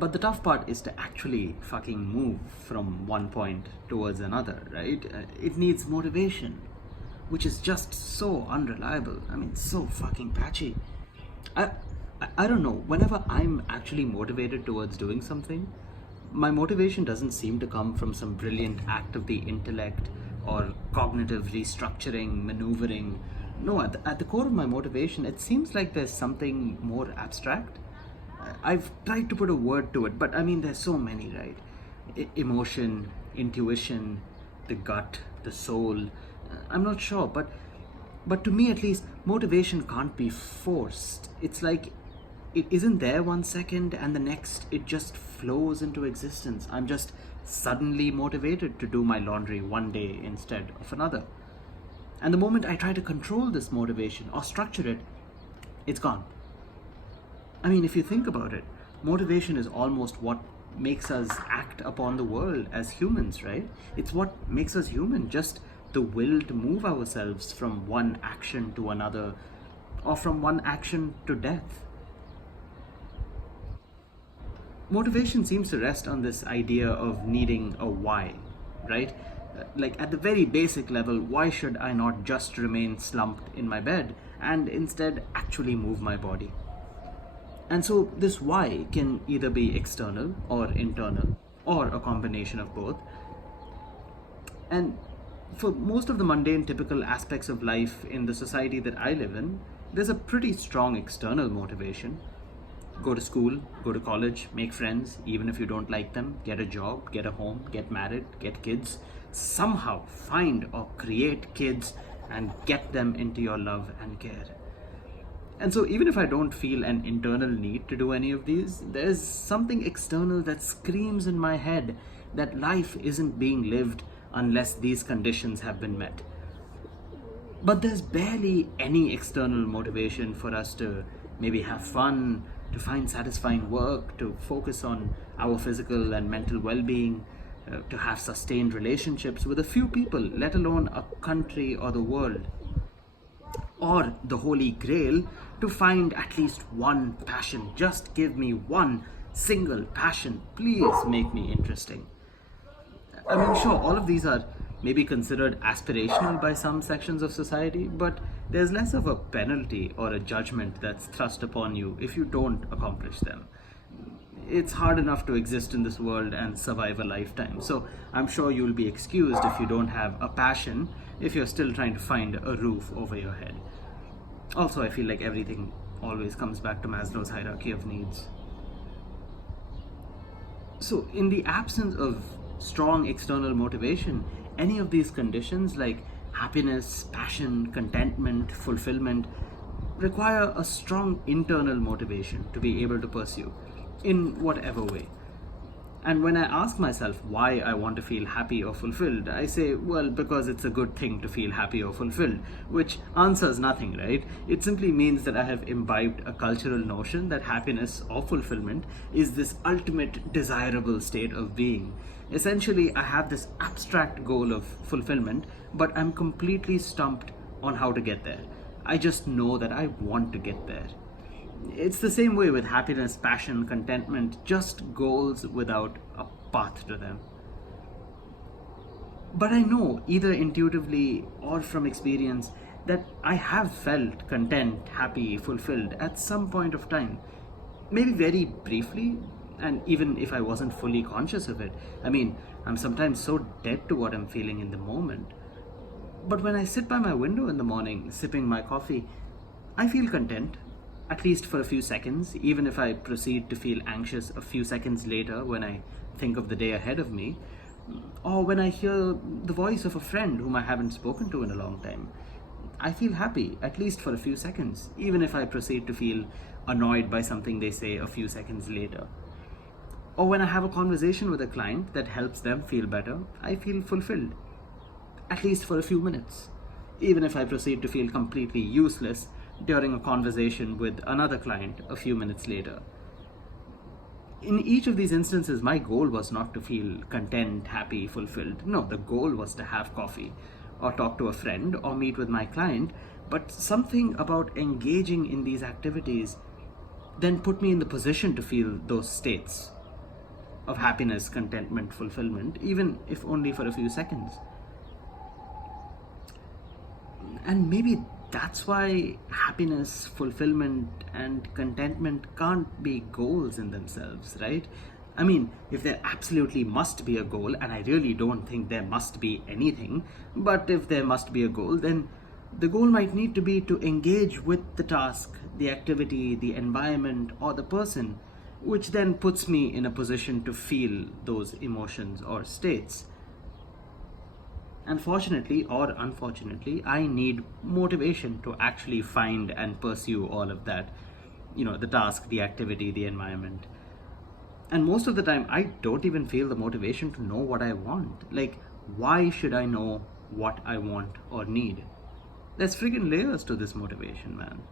But the tough part is to actually fucking move from one point towards another, right? It needs motivation, which is just so unreliable. I mean, so fucking patchy. I, I don't know. Whenever I'm actually motivated towards doing something, my motivation doesn't seem to come from some brilliant act of the intellect or cognitive restructuring, maneuvering. No, at the core of my motivation, it seems like there's something more abstract. I've tried to put a word to it, but I mean, there's so many, right? Emotion, intuition, the gut, the soul. I'm not sure, but to me at least, motivation can't be forced. It's like it isn't there one second and the next it just flows into existence. I'm just suddenly motivated to do my laundry one day instead of another. And the moment I try to control this motivation or structure it, it's gone. I mean, if you think about it, motivation is almost what makes us act upon the world as humans, right? It's what makes us human, just the will to move ourselves from one action to another, or from one action to death. Motivation seems to rest on this idea of needing a why, right? Like at the very basic level, why should I not just remain slumped in my bed and instead actually move my body? And so this why can either be external or internal or a combination of both. And for most of the mundane, typical aspects of life in the society that I live in, there's a pretty strong external motivation. Go to school, go to college, make friends, even if you don't like them, get a job, get a home, get married, get kids, somehow find or create kids and get them into your love and care. And so even if I don't feel an internal need to do any of these, there's something external that screams in my head that life isn't being lived unless these conditions have been met. But there's barely any external motivation for us to maybe have fun, to find satisfying work, to focus on our physical and mental well-being, to have sustained relationships with a few people, let alone a country or the world. Or the holy grail, to find at least one passion. Just give me one single passion. Please make me interesting. I mean, sure, all of these are maybe considered aspirational by some sections of society, but there's less of a penalty or a judgment that's thrust upon you if you don't accomplish them. It's hard enough to exist in this world and survive a lifetime, so I'm sure you'll be excused if you don't have a passion, if you're still trying to find a roof over your head. Also, I feel like everything always comes back to Maslow's hierarchy of needs. So, in the absence of strong external motivation, any of these conditions like happiness, passion, contentment, fulfillment require a strong internal motivation to be able to pursue in whatever way. And when I ask myself why I want to feel happy or fulfilled, I say, well, because it's a good thing to feel happy or fulfilled, which answers nothing, right? It simply means that I have imbibed a cultural notion that happiness or fulfillment is this ultimate desirable state of being. Essentially, I have this abstract goal of fulfillment, but I'm completely stumped on how to get there. I just know that I want to get there. It's the same way with happiness, passion, contentment, just goals without a path to them. But I know, either intuitively or from experience, that I have felt content, happy, fulfilled at some point of time. Maybe very briefly, and even if I wasn't fully conscious of it. I mean, I'm sometimes so dead to what I'm feeling in the moment. But when I sit by my window in the morning, sipping my coffee, I feel content, at least for a few seconds, even if I proceed to feel anxious a few seconds later when I think of the day ahead of me, or when I hear the voice of a friend whom I haven't spoken to in a long time. I feel happy, at least for a few seconds, even if I proceed to feel annoyed by something they say a few seconds later. Or when I have a conversation with a client that helps them feel better, I feel fulfilled, at least for a few minutes, even if I proceed to feel completely useless during a conversation with another client a few minutes later. In each of these instances, my goal was not to feel content, happy, fulfilled. No, the goal was to have coffee, or talk to a friend, or meet with my client, but something about engaging in these activities then put me in the position to feel those states. of happiness, contentment, fulfillment, even if only for a few seconds. And maybe that's why happiness, fulfillment, and contentment can't be goals in themselves, right? I mean, if there absolutely must be a goal, and I really don't think there must be anything, but if there must be a goal, then the goal might need to be to engage with the task, the activity, the environment, or the person, which then puts me in a position to feel those emotions or states. And fortunately or unfortunately, I need motivation to actually find and pursue all of that. The task, the activity, the environment. And most of the time, I don't even feel the motivation to know what I want. Like, why should I know what I want or need? There's friggin' layers to this motivation, man.